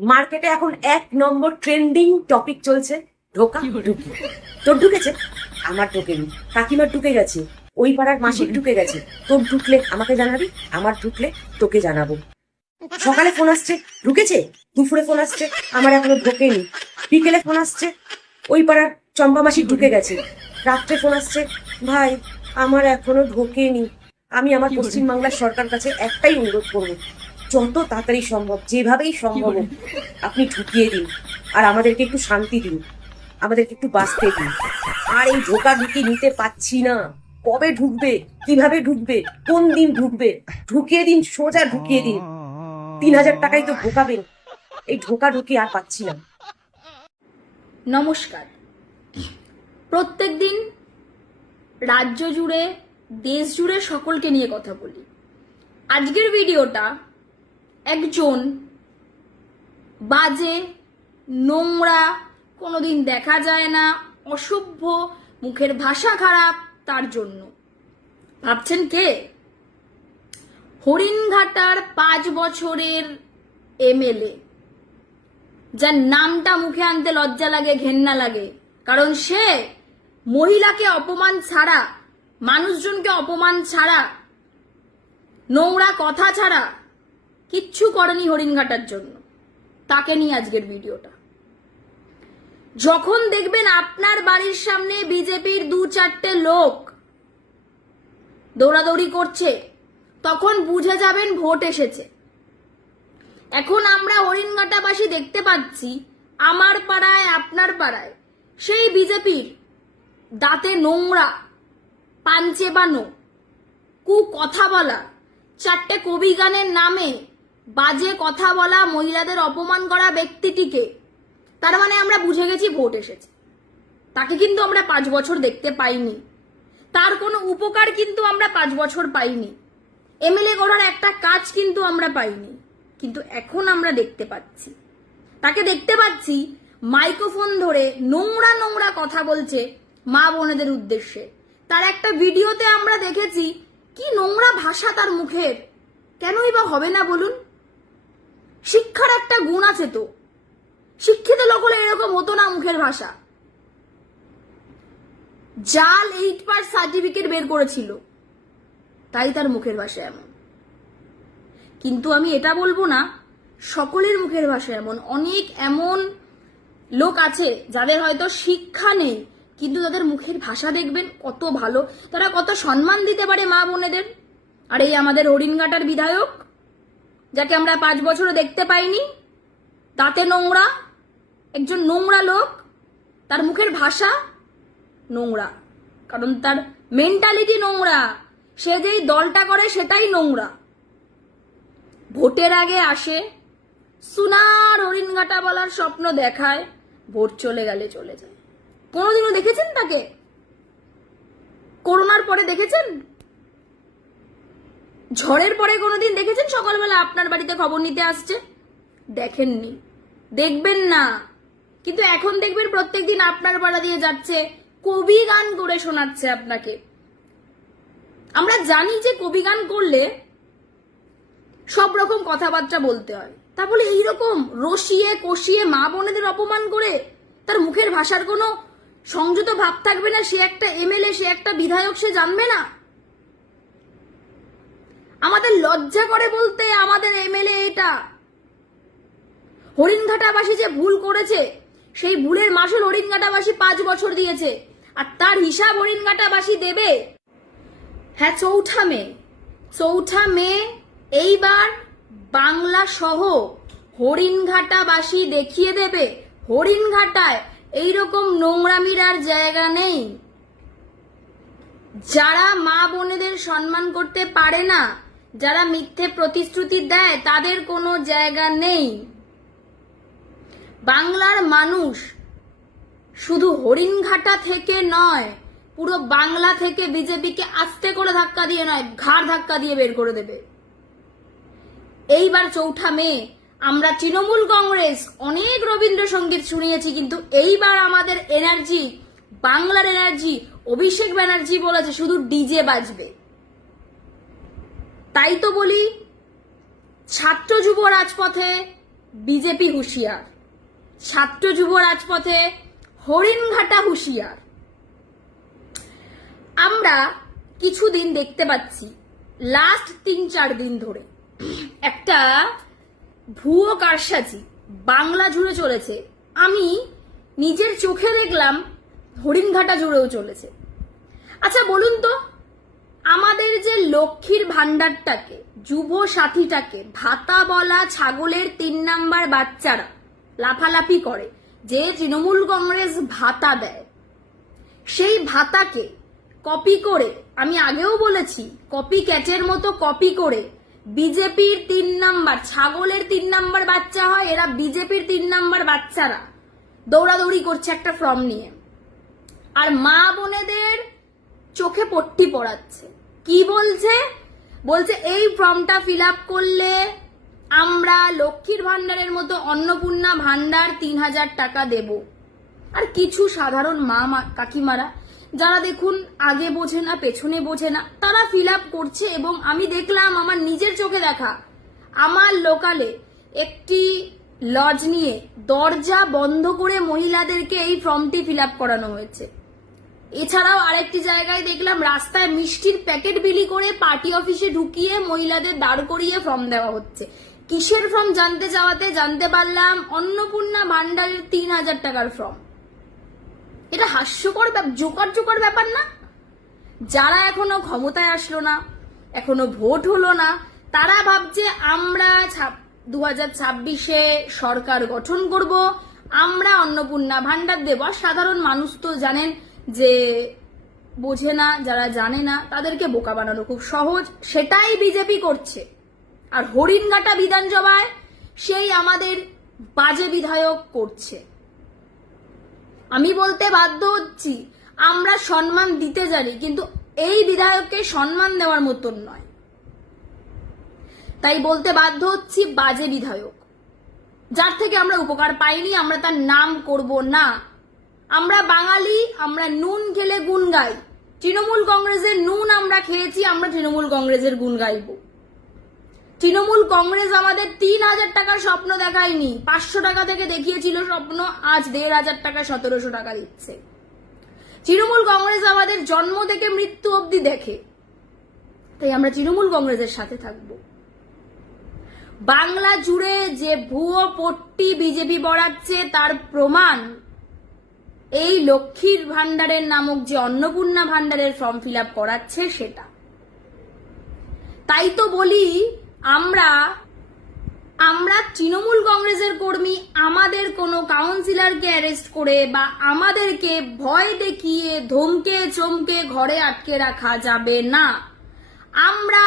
মার্কেটে এখন 1 নম্বর trending topic চলছে ঢোকা ঢুকি। তোর ঢুকেছে, আমার ঢোকেনি, কাকিমার ঢুকে গেছে, ওই পাড়ার মাসির ঢুকে গেছে। তোর ঢুকলে আমাকে জানাবি, আমার ঢুকলে তোকে জানাবো। সকালে ফোন আসছে ঢুকেছে, দুপুরে ফোন আসছে আমার এখনো ঢোকেনি, বিকেলে ফোন আসছে ওই পাড়ার চম্পা মাসির ঢুকে গেছে, রাত্রে ফোন আসছে ভাই আমার এখনো ঢোকেনি। আমি আমার পশ্চিমবাংলার সরকার কাছে একটাই অনুরোধ করবো, যত তাড়াতাড়ি সম্ভব যেভাবেই সম্ভব হোক আপনি ঢুকিয়ে দিন, আর আমাদেরকে একটু শান্তি দিন, আমাদেরকে একটু বাঁচতে দিন। আর এই ঢোকা ঢুকি নিতে পাচ্ছি না। কবে ঢুকবে, কিভাবে ঢুকবে, কোন দিন ঢুকবে, ঢুকিয়ে দিন, সোজা ঢুকিয়ে দিন। 3,000 টাকাই তো ঢোকাবেন, এই ঢোকা ঢুকি আর পাচ্ছি না। নমস্কার। প্রত্যেক দিন রাজ্য জুড়ে, দেশ জুড়ে সকলকে নিয়ে কথা বলি। আজকের ভিডিওটা একজন বাজে, নোংরা, কোনোদিন দেখা যায় না, অসভ্য, মুখের ভাষা খারাপ তার জন্য। ভাবছেন কে? হরিণঘাটার 5 বছরের এমএলএ, যার নামটা মুখে আনতে লজ্জা লাগে, ঘেন্না লাগে, কারণ সে মহিলাকে অপমান ছাড়া, মানুষজনকে অপমান ছাড়া, নোংরা কথা ছাড়া কিচ্ছু করেনি হরিণঘাটার জন্য। তাকে নিয়ে আজকের ভিডিওটা। যখন দেখবেন আপনার বাড়ির সামনে বিজেপির 2-4টে লোক দৌড়াদৌড়ি করছে, তখন বুঝে যাবেন ভোট এসেছে। এখন আমরা হরিণঘাটাবাসী দেখতে পাচ্ছি, আমার পাড়ায়, আপনার পাড়ায় সেই বিজেপির দাঁতে নোংরা, পান চেবানো, কু কথা বলা, 4টে কবি গানের নামে বাজে কথা বলা, মহিলাদের অপমান করা ব্যক্তিটিকে, তার মানে আমরা বুঝে গেছি ভোট এসেছে। তাকে কিন্তু আমরা 5 বছর দেখতে পাইনি, তার কোনো উপকার কিন্তু আমরা 5 বছর পাইনি, এমএলএ করার একটা কাজ কিন্তু আমরা পাইনি। কিন্তু এখন আমরা দেখতে পাচ্ছি, তাকে দেখতে পাচ্ছি মাইক্রোফোন ধরে নোংরা নোংরা কথা বলছে মা বোনেদের উদ্দেশ্যে। তার একটা ভিডিওতে আমরা দেখেছি কি নোংরা ভাষা তার মুখের। কেনই বা হবে না বলুন? শিক্ষার একটা গুণ আছে তো, শিক্ষিত লোক হলে এরকম হতো না মুখের ভাষা। জাল 8 পাস সার্টিফিকেট বের করেছিল, তাই তার মুখের ভাষা এমন। কিন্তু আমি এটা বলবো না সকলের মুখের ভাষা এমন। অনেক এমন লোক আছে যাদের হয়তো শিক্ষা নেই, কিন্তু তাদের মুখের ভাষা দেখবেন কত ভালো, তারা কত সম্মান দিতে পারে মা বোনেদের। আর এই আমাদের হরিণঘাটার বিধায়ক, যাকে আমরা 5 বছরও দেখতে পাইনি, দাঁতে নোংরা, একজন নোংরা লোক, তার মুখের ভাষা নোংরা, কারণ তার মেন্টালিটি নোংরা। সে যেই দলটা করে সেটাই নোংরা। ভোটের আগে আসে, সুনার হরিণঘাটা বলার স্বপ্ন দেখায়, ভোট চলে গেলে চলে যায়। কোনোদিনও দেখেছেন তাকে? করোনার পরে দেখেছেন? ঝড়ের পরে কোনোদিন দেখেছেন সকালবেলা আপনার বাড়িতে খবর নিতে আসছে? দেখেননি, দেখবেন না। কিন্তু এখন দেখবেন প্রত্যেকদিন আপনার পাড়া দিয়ে যাচ্ছে, কবি গান করে শোনাচ্ছে আপনাকে। আমরা জানি যে কবি গান করলে সব রকম কথাবার্তা বলতে হয়, তা বলে এইরকম রসিয়ে কষিয়ে মা বোনেদের অপমান করে তার মুখের ভাষার কোনো সংযত ভাব থাকবে না? সে একটা এমএলএ, সে একটা বিধায়ক, সে জানবে না? আমাদের লজ্জা করে বলতে আমাদের এমএলএ এটা। হরিণঘাটাবাসী যে ভুল করেছে, সেই ভুলের মাসুল হরিণঘাটাবাসী 5 বছর দিয়েছে, আর তার হিসাব হরিণঘাটাবাসী দেবে। হ্যাঁ, 4 মে এইবার বাংলা সহ হরিণঘাটাবাসী দেখিয়ে দেবে হরিণঘাটায় এইরকম নোংরামির আর জায়গা নেই। যারা মা বোনেদের সম্মান করতে পারে না, যারা মিথ্যে প্রতিশ্রুতি দেয়, তাদের কোনো জায়গা নেই। বাংলার মানুষ শুধু হরিণঘাটা থেকে নয়, পুরো বাংলা থেকে বিজেপিকে আস্তে করে ধাক্কা দিয়ে নয়, ঘাড় ধাক্কা দিয়ে বের করে দেবে। এইবার 4 মে আমরা তৃণমূল কংগ্রেস অনেক রবীন্দ্রসঙ্গীত শুনিয়েছি, কিন্তু এইবার আমাদের এনার্জি, বাংলার এনার্জি, অভিষেক ব্যানার্জি বলেছে শুধু ডিজে বাজবে। তাই তো বলি, ছাত্র যুব রাজপথে বিজেপি হুঁশিয়ার, ছাত্র যুব রাজপথে হরিণঘাটা হুঁশিয়ার। আমরা কিছুদিন দেখতে পাচ্ছি, লাস্ট 3-4 দিন ধরে একটা ভুয়ো কারসাজি বাংলা জুড়ে চলেছে। আমি নিজের চোখে দেখলাম হরিণঘাটা জুড়েও চলেছে। আচ্ছা বলুন তো, আমাদের যে লক্ষ্মীর ভান্ডারটাকে, যুব সাথীটাকে ভাতা বলা ছাগলের 3 নাম্বার বাচ্চারা লাফালাফি করে, যে তৃণমূল কংগ্রেস ভাতা দেয়, সেই ভাতাকে কপি করে, আমি আগেও বলেছি কপি ক্যাটের মতো কপি করে বিজেপির 3 নাম্বার, ছাগলের 3 নাম্বার বাচ্চা হয় এরা, বিজেপির 3 নাম্বার বাচ্চারা দৌড়াদৌড়ি করছে একটা ফর্ম নিয়ে, আর মা বোনেদের চোখে পট্টি পড়াচ্ছে। কি বলছে? বলছে এই ফর্মটা ফিল আপ করলে আমরা লক্ষ্মীর ভান্ডারের মতো অন্নপূর্ণা ভান্ডার 3000 টাকা দেব। আর কিছু সাধারণ মা কাকিমারা যারা দেখুন আগে বোঝে না পেছনে বোঝে না, তারা ফিল আপ করছে। এবং আমি দেখলাম, আমার নিজের চোখে দেখা, আমার লোকালে একটি লজ নিয়ে দরজা বন্ধ করে মহিলাদেরকে এই ফর্মটি ফিল আপ করানো হয়েছে। এছাড়াও আরেকটি জায়গায় দেখলাম রাস্তায় মিষ্টির প্যাকেট বিলি করে পার্টি অফিসে ঢুকিয়ে মহিলাদের দাঁড় করিয়ে ফর্ম দেওয়া হচ্ছে। কিসের ফর্ম জানতে চাওয়াতে জানতে পারলাম অন্নপূর্ণা ভান্ডারের 3000 টাকার ফর্ম। এটা হাস্যকর, জোকার ব্যাপার না? যারা এখনো ক্ষমতায় আসলো না, এখনো ভোট হলো না, তারা ভাবছে আমরা 2026-এ সরকার গঠন করব, আমরা অন্নপূর্ণা ভান্ডার দেব। আর সাধারণ মানুষ তো জানেন যে বোঝে না, যারা জানে না তাদেরকে বোকা বানানো খুব সহজ, সেটাই বিজেপি করছে। আর হরিণঘাটা বিধানসভায় সেই আমাদের বাজে বিধায়ক করছে। আমি বলতে বাধ্য হচ্ছি, আমরা সম্মান দিতে জানি, কিন্তু এই বিধায়ককে সম্মান দেওয়ার মতন নয়। তাই বলতে বাধ্য হচ্ছি, বাজে বিধায়ক, যার থেকে আমরা উপকার পাইনি, আমরা তার নাম করব না। আমরা বাঙালি, আমরা নুন খেলে গুণ গাই। তৃণমূল কংগ্রেসের নুন আমরা খেয়েছি, আমরা তৃণমূল কংগ্রেসের গুণ গাইব। তৃণমূল কংগ্রেস আমাদের 3000 টাকার স্বপ্ন দেখায়নি, 500 টাকা থেকে দেখিয়েছিল স্বপ্ন, আজ 1500 টাকা 1700 টাকা দিচ্ছে। তৃণমূল কংগ্রেস আমাদের জন্ম থেকে মৃত্যু অবধি দেখে, তাই আমরা তৃণমূল কংগ্রেসের সাথে থাকব। বাংলা জুড়ে যে ভুয়ো পট্টি বিজেপি বড়াচ্ছে তার প্রমাণ এই লক্ষ্মীর ভান্ডারের নামক যে অন্নপূর্ণা ভান্ডারের ফর্ম ফিল আপ করাচ্ছে সেটা। তাই তো বলি, আমরা তৃণমূল কংগ্রেসের কর্মী, আমাদের কোনো কাউন্সিলরকে অ্যারেস্ট করে বা আমাদেরকে ভয় দেখিয়ে ধমকে চমকে ঘরে আটকে রাখা যাবে না। আমরা